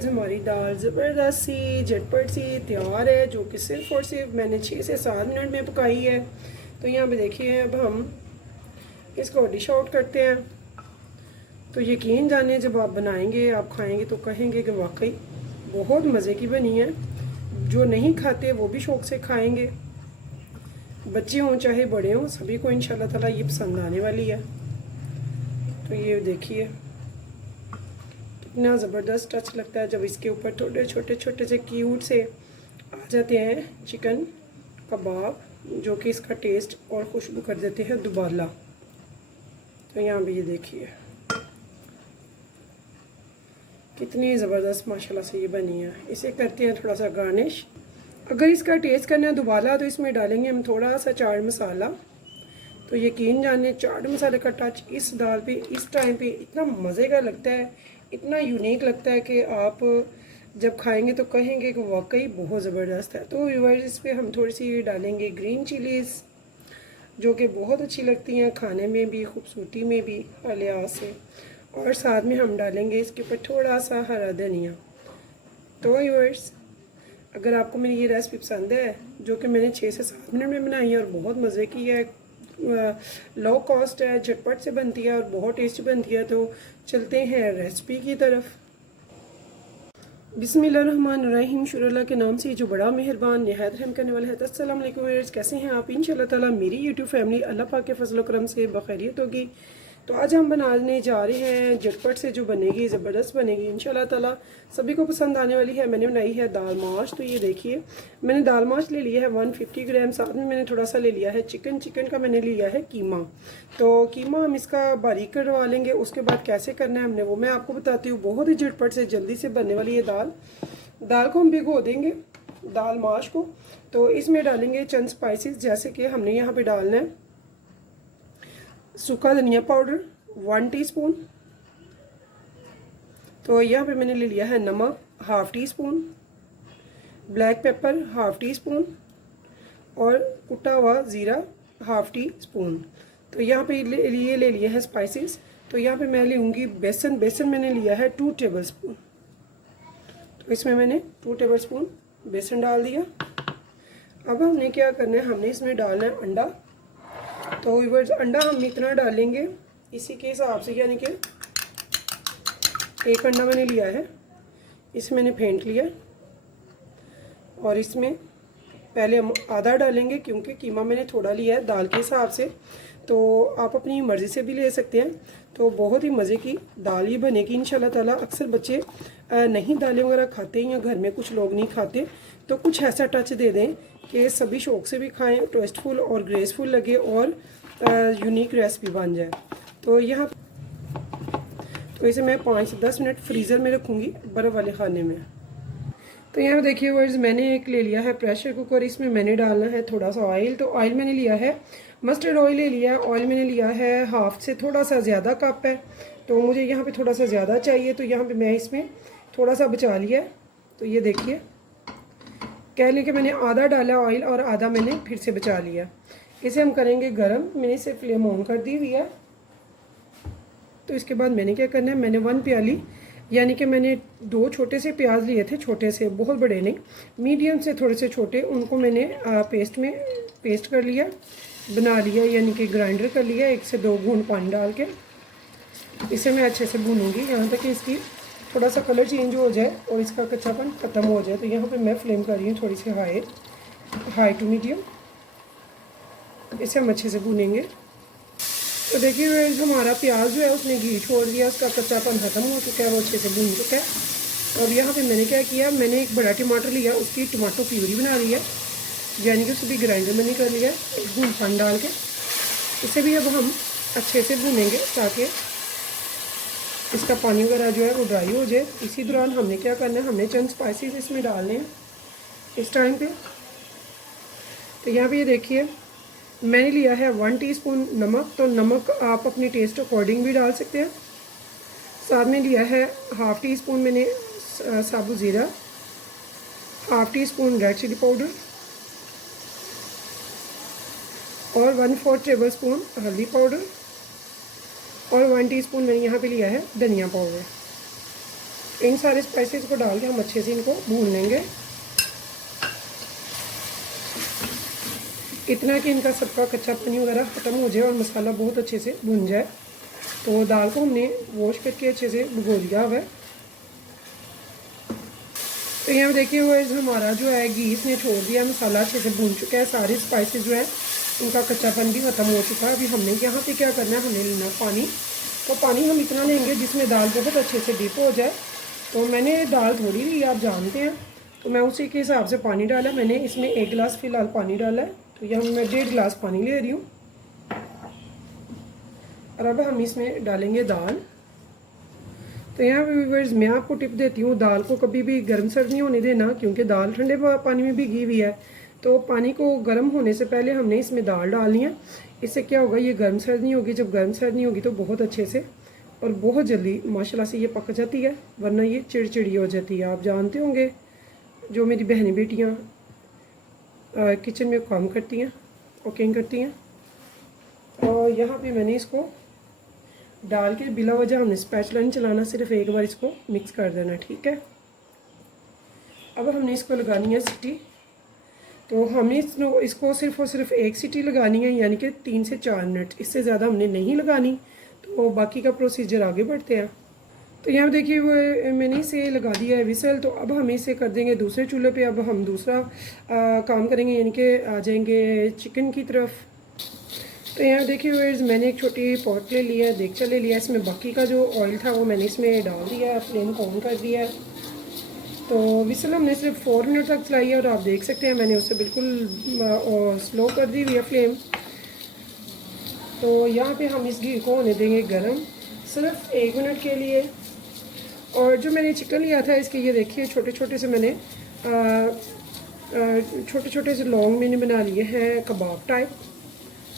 हमारी दाल ज़बरदस्त सी झटपट सी तैयार है, जो कि सिर्फ़ और सिर्फ मैंने 6 से 7 मिनट में पकाई है। तो यहाँ पे देखिए, अब हम इसको डिश आउट करते हैं। तो यकीन जाने, जब आप बनाएंगे, आप खाएंगे तो कहेंगे कि वाकई बहुत मज़े की बनी है। जो नहीं खाते वो भी शौक़ से खाएंगे, बच्चे हों चाहे बड़े हों, सभी को इंशाल्लाह ताला ये पसंद आने वाली है। तो ये देखिए कितना ज़बरदस्त टच लगता है जब इसके ऊपर थोड़े छोटे छोटे से क्यूट से आ जाते हैं चिकन कबाब, जो कि इसका टेस्ट और खुशबू कर देते हैं दुबाला। तो यहाँ भी ये देखिए कितनी ज़बरदस्त माशाल्लाह से ये बनी है। इसे करते हैं थोड़ा सा गार्निश। अगर इसका टेस्ट करना है दुबाला, तो इसमें डालेंगे हम थोड़ा सा चाट मसाला। तो यकीन जाने, चाट मसाले का टच इस दाल पे इस टाइम पे इतना मज़े का लगता है, इतना यूनिक लगता है कि आप जब खाएंगे तो कहेंगे कि वाकई बहुत ज़बरदस्त है। तो व्यूअर्स, इस पर हम थोड़ी सी डालेंगे ग्रीन चिलीज़, जो कि बहुत अच्छी लगती हैं खाने में भी, खूबसूरती में भी हर लिहाज से। और साथ में हम डालेंगे इसके ऊपर थोड़ा सा हरा धनिया। तो व्यूअर्स, अगर आपको मेरी ये रेसिपी पसंद है, जो कि मैंने 6 से 7 मिनट में बनाई है और बहुत मज़े की है, लो कॉस्ट है, झटपट से बनती है और बहुत टेस्टी बनती है, तो चलते हैं रेसिपी की तरफ। बिस्मिल्लाहिर्रहमानिर्रहीम, शुरू अल्लाह के नाम से जो बड़ा मेहरबान निहायत रहम करने वाला है। अस्सलाम वालेकुम व्यूअर्स, कैसे हैं आप? इंशाल्लाह ताला मेरी यूट्यूब फैमिली अल्लाह पाक के फजल करम से बखैरियत होगी। तो आज हम बनाने जा रहे हैं झटपट से जो बनेगी, ज़बरदस्त बनेगी इंशाल्लाह ताला, सभी को पसंद आने वाली है। मैंने बनाई है दाल माश। तो ये देखिए, मैंने दाल माश ले लिया है 150 ग्राम। साथ में मैंने थोड़ा सा ले लिया है चिकन का मैंने लिया है कीमा। तो कीमा हम इसका बारीक करवा लेंगे। उसके बाद कैसे करना है हमने, वो मैं आपको बताती हूँ। बहुत ही झटपट से जल्दी से बनने वाली है दाल को हम भिगो देंगे, दाल माश को। तो इसमें डालेंगे चंद स्पाइसेस, जैसे कि हमने यहाँ पे डालना है सूखा धनिया पाउडर 1 टीस्पून। तो यहाँ पे मैंने ले लिया है नमक ½ टीस्पून, ब्लैक पेपर ½ टीस्पून और कुटा हुआ ज़ीरा ½ टीस्पून। तो यहाँ पे ये ले लिया है स्पाइसेस। तो यहाँ पे मैं लूँगी बेसन मैंने लिया है 2 टेबलस्पून। तो इसमें मैंने 2 टेबलस्पून बेसन डाल दिया। अब हमने क्या करना है, हमने इसमें डालना है अंडा। तो व्यूअर्स, अंडा हम इतना डालेंगे इसी के हिसाब से, यानी कि 1 अंडा मैंने लिया है, इसे मैंने फेंट लिया। और इसमें पहले हम आधा डालेंगे, क्योंकि कीमा मैंने थोड़ा लिया है दाल के हिसाब से। तो आप अपनी मर्ज़ी से भी ले सकते हैं। तो बहुत ही मज़े की दाल ये बनेगी इंशाल्लाह ताला। अक्सर बच्चे नहीं दालें वगैरह खाते हैं, या घर में कुछ लोग नहीं खाते, तो कुछ ऐसा टच दे दें कि सभी शौक़ से भी खाएं, टेस्टफुल और ग्रेसफुल लगे और यूनिक रेसिपी बन जाए। तो यहाँ तो इसे मैं 5 से 10 मिनट फ्रीज़र में रखूँगी, बर्फ़ वाले खाने में। तो यहाँ देखिए वर्ड्स, मैंने एक ले लिया है प्रेशर कुकर। इसमें मैंने डालना है थोड़ा सा ऑयल। तो ऑयल मैंने लिया है मस्टर्ड ऑयल ले लिया है। ऑयल मैंने लिया है हाफ से थोड़ा सा ज़्यादा कप है, तो मुझे यहाँ पे थोड़ा सा ज़्यादा चाहिए। तो यहाँ पे मैं इसमें थोड़ा सा बचा लिया। तो ये देखिए, कह लें कि मैंने आधा डाला ऑयल और आधा मैंने फिर से बचा लिया। इसे हम करेंगे गरम। मैंने इसे फ्लेम ऑन कर दी हुई है। तो इसके बाद मैंने क्या करना है, मैंने 1 प्याली, यानी कि मैंने 2 छोटे से प्याज लिए थे, छोटे से, बहुत बड़े नहीं, मीडियम से थोड़े से छोटे, उनको मैंने पेस्ट कर लिया, बना लिया, यानी कि ग्राइंडर कर लिया। 1 से 2 घूंट पानी डाल के इसे मैं अच्छे से भूनूंगी, यहाँ तक कि इसकी थोड़ा सा कलर चेंज हो जाए और इसका कच्चापन ख़त्म हो जाए। तो यहाँ पे मैं फ्लेम कर रही हूँ थोड़ी सी हाई टू मीडियम। इसे हम अच्छे से भूनेंगे। तो देखिए हमारा प्याज जो है उसने घी छोड़ दिया, उसका कच्चापन ख़त्म हो चुका है, वो अच्छे से भून चुका है। और यहाँ पे मैंने क्या किया, मैंने एक बड़ा टमाटर लिया, उसकी टमाटो प्यूरी बना ली है, यानी कि उसे भी ग्राइंडर मैंने कर लिया, एक घूंट पानी डाल के। इसे भी अब हम अच्छे से भूनेंगे ताकि इसका पानी वगैरह जो है वो ड्राई हो जाए। इसी दौरान हमने क्या करना है, हमने चंद स्पाइसेस इसमें डालने हैं इस टाइम पे। तो यहाँ पे ये देखिए, मैंने लिया है 1 टीस्पून नमक। तो नमक आप अपने टेस्ट अकॉर्डिंग भी डाल सकते हैं। साथ में लिया है ½ टीस्पून मैंने साबुत ज़ीरा, ½ टीस्पून रेड चिली पाउडर और 1/4 टेबलस्पून हल्दी पाउडर और 1 टीस्पून मैंने यहाँ पे लिया है धनिया पाउडर। इन सारे स्पाइसेस को डाल के हम अच्छे से इनको भून लेंगे, इतना कि इनका सबका कच्चा पानी वगैरह ख़त्म हो जाए और मसाला बहुत अच्छे से भुन जाए। तो दाल को हमने वॉश करके अच्छे से भिगो दिया हुआ है। तो यहाँ देखिए हुआ हमारा जो है घी इसने छोड़ दिया, मसाला अच्छे से भून चुका है, सारे स्पाइसेस जो है उनका कच्चापन भी ख़त्म हो चुका है। अभी हमने यहाँ पे क्या करना है, हमने लेना पानी। तो पानी हम इतना लेंगे जिसमें दाल बहुत अच्छे से डिप हो जाए। तो मैंने दाल थोड़ी ली, आप जानते हैं, तो मैं उसी के हिसाब से पानी डाला। मैंने इसमें 1 गिलास फ़िलहाल पानी डाला है, तो यहाँ मैं 1.5 गिलास पानी ले रही हूँ। और अब हम इसमें डालेंगे दाल। तो यहाँ पे व्यूअर्स मैं आपको टिप देती हूँ, दाल को कभी भी गर्म सर्द नहीं होने देना, क्योंकि दाल ठंडे पानी में भीगी हुई है। तो पानी को गर्म होने से पहले हमने इसमें दाल डालनी है। इससे क्या होगा, ये गर्म सर्द नहीं होगी। जब गर्म सर्द नहीं होगी तो बहुत अच्छे से और बहुत जल्दी माशाल्लाह से ये पक जाती है, वरना ये चिड़चिड़ी हो जाती है। आप जानते होंगे जो मेरी बहनें बेटियाँ किचन में काम करती हैं, कुकिंग करती हैं। और यहाँ पे मैंने इसको डाल के बिला वजह हमने स्पैचुला नहीं चलाना, सिर्फ एक बार इसको मिक्स कर देना, ठीक है। अब हमने इसको लगानी है सीटी। तो हमने इसको सिर्फ और सिर्फ 1 सीटी लगानी है, यानी कि 3 से 4 मिनट, इससे ज़्यादा हमने नहीं लगानी। तो बाकी का प्रोसीजर आगे बढ़ते हैं। तो यहाँ देखिए वो मैंने इसे लगा दिया है विसल। तो अब हम इसे कर देंगे दूसरे चूल्हे पे। अब हम दूसरा काम करेंगे, यानी कि आ जाएंगे चिकन की तरफ। तो यहाँ देखिए मैंने एक छोटी पॉट ले लिया है, देगचा ले लिया है। इसमें बाकी का जो ऑयल था वो मैंने इसमें डाल दिया है, फ्लेम को ऑन कर दिया है। तो विसल हमने सिर्फ 4 मिनट तक चलाई है, और आप देख सकते हैं मैंने उससे बिल्कुल स्लो कर दी हुई है फ्लेम। तो यहाँ पे हम इस घी को होने देंगे गरम सिर्फ 1 मिनट के लिए। और जो मैंने चिकन लिया था इसके ये देखिए छोटे छोटे से मैंने छोटे छोटे से लॉन्ग मैंने बना लिए हैं कबाब टाइप।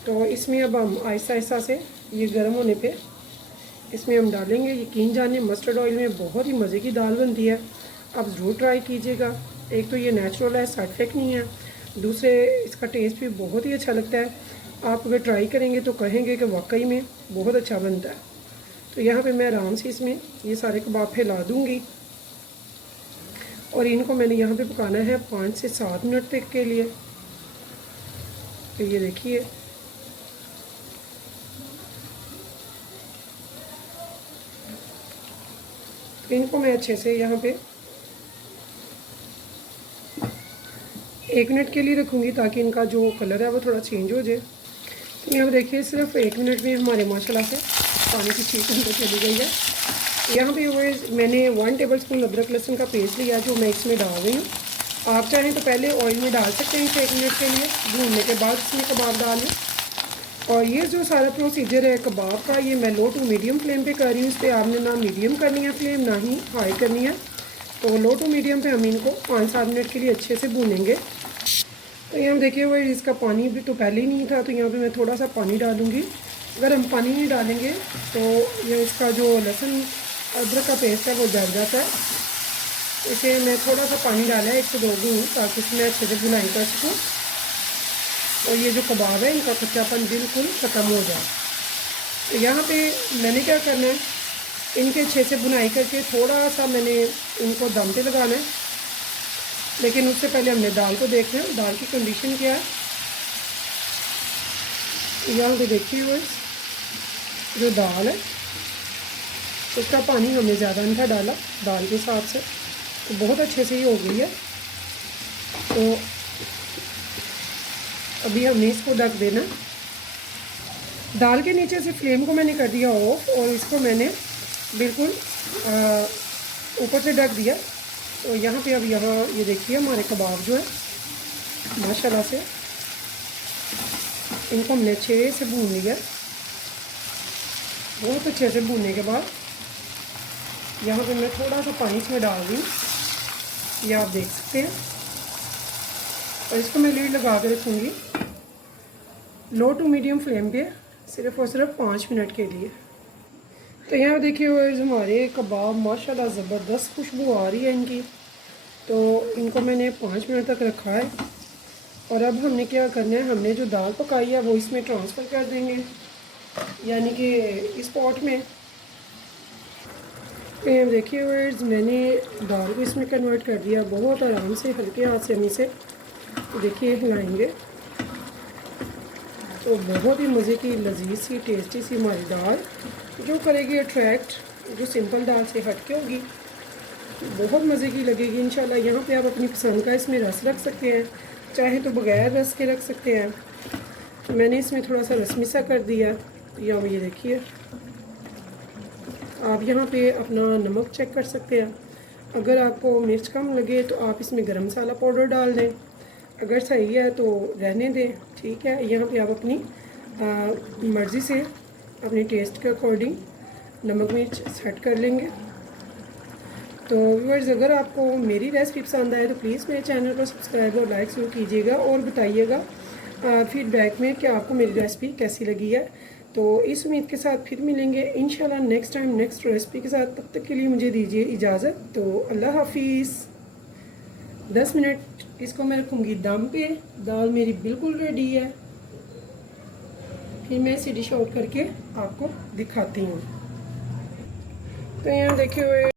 तो इसमें अब हम आहिस्ता आहिस्ता से ये गर्म होने पे इसमें हम डालेंगे। यकीन जानिए मस्टर्ड ऑयल में बहुत ही मज़े की दाल बनती है, आप ज़रूर ट्राई कीजिएगा। एक तो ये नेचुरल है, साइड इफेक्ट नहीं है, दूसरे इसका टेस्ट भी बहुत ही अच्छा लगता है। आप अगर ट्राई करेंगे तो कहेंगे कि वाकई में बहुत अच्छा बनता है। तो यहाँ पे मैं आराम से इसमें ये सारे कबाब फैला दूँगी, और इनको मैंने यहाँ पे पकाना है 5 से 7 मिनट तक के लिए। तो ये देखिए तो इनको मैं अच्छे से यहाँ पे 1 मिनट के लिए रखूँगी, ताकि इनका जो कलर है वो थोड़ा चेंज हो जाए। तो यहाँ देखिए सिर्फ 1 मिनट में हमारे माशाल्लाह से पानी की छींक अंदर चली गई है। यहाँ पे वो मैंने 1 टेबल स्पून अदरक लहसुन का पेस्ट लिया जो मैं इसमें डाल रही हूँ। आप चाहें तो पहले ऑयल में डाल सकते हैं इसे 1 मिनट के लिए, भूनने के बाद इसमें कबाब डाल लें। और ये जो सारा प्रोसीजर है कबाब का, ये मैं लो टू मीडियम फ्लेम पे कर रही हूँ। इस पर आपने ना मीडियम करनी है फ्लेम, ना ही हाई करनी है। तो लो टू मीडियम पे हम इनको 5-7 मिनट के लिए अच्छे से भूनेंगे। तो यहाँ देखिए वो इसका पानी भी तो पहले ही नहीं था, तो यहाँ पे मैं थोड़ा सा पानी डालूँगी। अगर हम पानी नहीं डालेंगे तो ये इसका जो लहसुन अदरक का पेस्ट है वो जल जाता है। इसे मैं थोड़ा सा पानी डाला है 1 से 2 बूंद, ताकि इसमें अच्छे से भुनाई कर सकूँ और ये जो कबाब है इनका कच्चापन बिल्कुल ख़त्म हो जाए। तो यहाँ पे मैंने क्या करना है, इनके अच्छे से भुनाई करके थोड़ा सा मैंने इनको दम पे लगाना है। लेकिन उससे पहले हमने दाल को देखना है, दाल की कंडीशन क्या है। यहाँ पे देखिए हुए जो दाल है उसका पानी हमने ज़्यादा नहीं था डाला दाल के साथ से, तो बहुत अच्छे से ही हो गई है। तो अभी हमने इसको ढक देना। दाल के नीचे से फ्लेम को मैंने कर दिया ऑफ, और इसको मैंने बिल्कुल ऊपर से ढक दिया। तो यहाँ पे अब यहाँ ये देखिए हमारे कबाब जो है माशाल्लाह से इनको हमने अच्छे से भून लिया। बहुत अच्छे से भूनने के बाद यहाँ पे मैं थोड़ा सा पानी इसमें डाल दी, ये आप देख सकते हैं। और इसको मैं लीड लगा कर रखूँगी लो टू मीडियम फ्लेम पे सिर्फ और सिर्फ 5 मिनट के लिए। तो यहाँ देखिए हमारे कबाब माशाल्लाह ज़बरदस्त खुशबू आ रही है इनकी। तो इनको मैंने 5 मिनट तक रखा है, और अब हमने क्या करना है, हमने जो दाल पकाई है वो इसमें ट्रांसफ़र कर देंगे, यानी कि इस पॉट में। तो ये देखिए व्यूअर्स, मैंने दाल को इसमें कन्वर्ट कर दिया बहुत आराम से, हल्के हाथ से हम इसे देखिए हिलाएंगे तो बहुत ही मज़े की लजीज सी टेस्टी सी हमारी दाल जो करेगी अट्रैक्ट, जो सिंपल दाल से हट के होगी, बहुत मज़े की लगेगी इंशाल्लाह। यहाँ पे आप अपनी पसंद का इसमें रस रख सकते हैं, चाहे तो बगैर रस के रख सकते हैं। तो मैंने इसमें थोड़ा सा रस मिसा कर दिया। या ये देखिए, आप यहाँ पे अपना नमक चेक कर सकते हैं। अगर आपको मिर्च कम लगे तो आप इसमें गरम मसाला पाउडर डाल दें, अगर सही है तो रहने दें, ठीक है। यहाँ पे आप अपनी मर्ज़ी से अपने टेस्ट के अकॉर्डिंग नमक मिर्च सेट कर लेंगे। तो व्यूअर्स, अगर आपको मेरी रेसिपी पसंद आए तो प्लीज़ मेरे चैनल को सब्सक्राइब और लाइक ज़रूर कीजिएगा और बताइएगा फीडबैक में कि आपको मेरी रेसिपी कैसी लगी है। तो इस उम्मीद के साथ फिर मिलेंगे इंशाल्लाह नेक्स्ट टाइम नेक्स्ट रेसिपी के साथ। तब तक के लिए मुझे दीजिए इजाज़त। तो अल्लाह हाफिज़। 10 मिनट इसको मैं रखूँगी दम पे। दाल मेरी बिल्कुल रेडी है, फिर मैं इसे डिश आउट करके आपको दिखाती हूँ। तो यहाँ देखिए